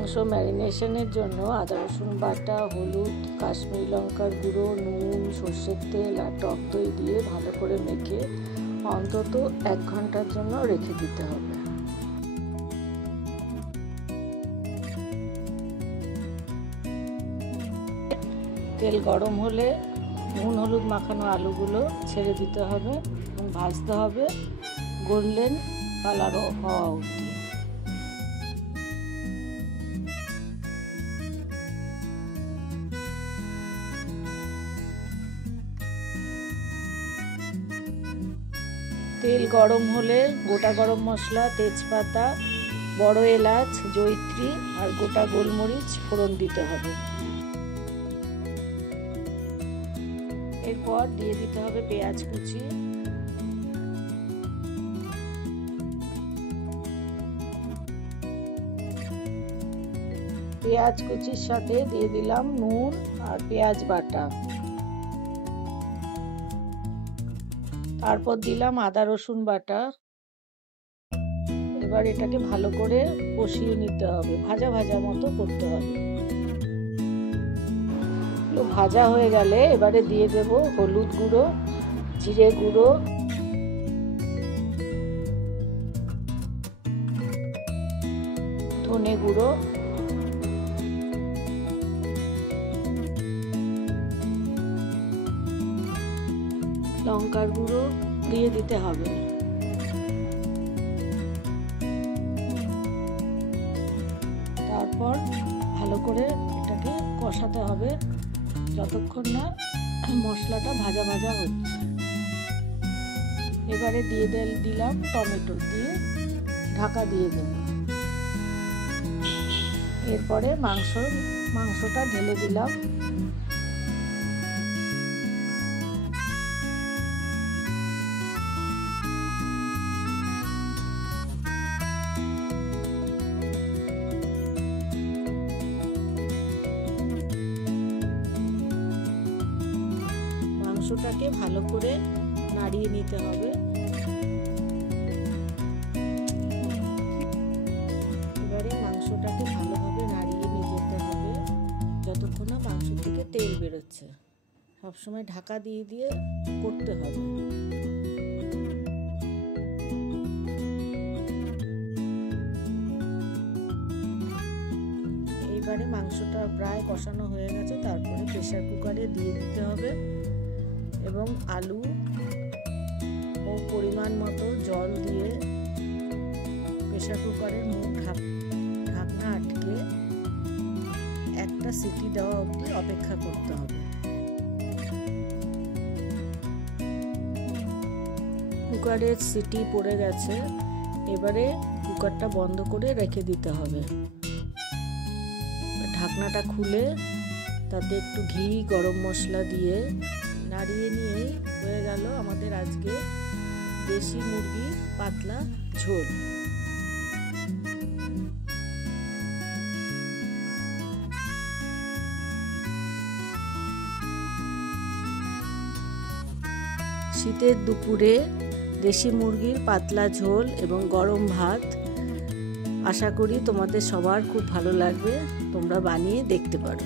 মাংস ম্যারিনেশনের জন্য আদা রসুন বাটা, হলুদ, কাশ্মীরি লঙ্কার গুঁড়ো, নুন, সর্ষের তেল আর টক দই দিয়ে ভালো করে মেখে অন্তত 1 ঘন্টার জন্য রেখে দিতে হবে। তেল গরম হলে নুন হলুদ মাখানো আলুগুলো ছেড়ে দিতে হবে এবং ভাজতে হবে গোল্ডেন কালার হওয়া অবধি। তেল গরম হলে গোটা গরম মশলা, তেজপাতা, বড় এলাচ, জয়িত্রী আর গোটা গোলমরিচ ফোড়ন দিতে হবে। এরপর দিয়ে দিতে হবে পেঁয়াজ কুচি, পেঁয়াজ কুচির সাথে দিয়ে দিলাম নুন আর পেঁয়াজ বাটা, তারপর দিলাম আদা রসুন বাটা। এবার এটাকে ভালো করে কষিয়ে নিতে হবে, ভাজা ভাজা মতো করতে হবে। ভাজা হয়ে গেলে এবারে দিয়ে দেব হলুদ গুঁড়ো, জিরে গুঁড়ো, ধনে গুঁড়ো, লঙ্কার গুঁড়ো দিয়ে দিতে হবে। তারপর ভালো করে এটাকে কষাতে হবে যতক্ষণ না মশলাটা ভাজা ভাজা হচ্ছে। এবারে দিয়ে দিলাম টমেটো, দিয়ে ঢাকা দিয়ে দেব। এরপরে মাংসটা ঢেলে দিলাম। মাংসটাকে ভালো করে নাড়িয়ে নিতে হবে। এবারে মাংসটাকে ভালোভাবে নাড়িয়ে নিয়ে যেতে হবে যতক্ষণ না মাংস থেকে তেল বেরোচ্ছে। সবসময় ঢাকা দিয়ে দিয়ে করতে হবে। এইবারে মাংসটা প্রায় কষানো হয়ে গেছে, তারপরে প্রেসার কুকারে দিয়ে দিতে হবে এবং আলু ও পরিমাণ মতো জল দিয়ে প্রেসার কুকারের মুখ ঢাকনা আটকে একটা সিটি দেওয়া অবধি অপেক্ষা করতে হবে। কুকারের সিটি পড়ে গেছে, এবারে কুকারটা বন্ধ করে রেখে দিতে হবে। ঢাকনাটা খুলে তাতে একটু ঘি, গরম মশলা দিয়ে নাড়িয়ে নিয়ে হয়ে গেল আমাদের আজকে দেশি মুরগির পাতলা ঝোল। শীতের দুপুরে দেশি মুরগির পাতলা ঝোল এবং গরম ভাত আশা করি তোমাদের সবার খুব ভালো লাগবে। তোমরা বানিয়ে দেখতে পারো।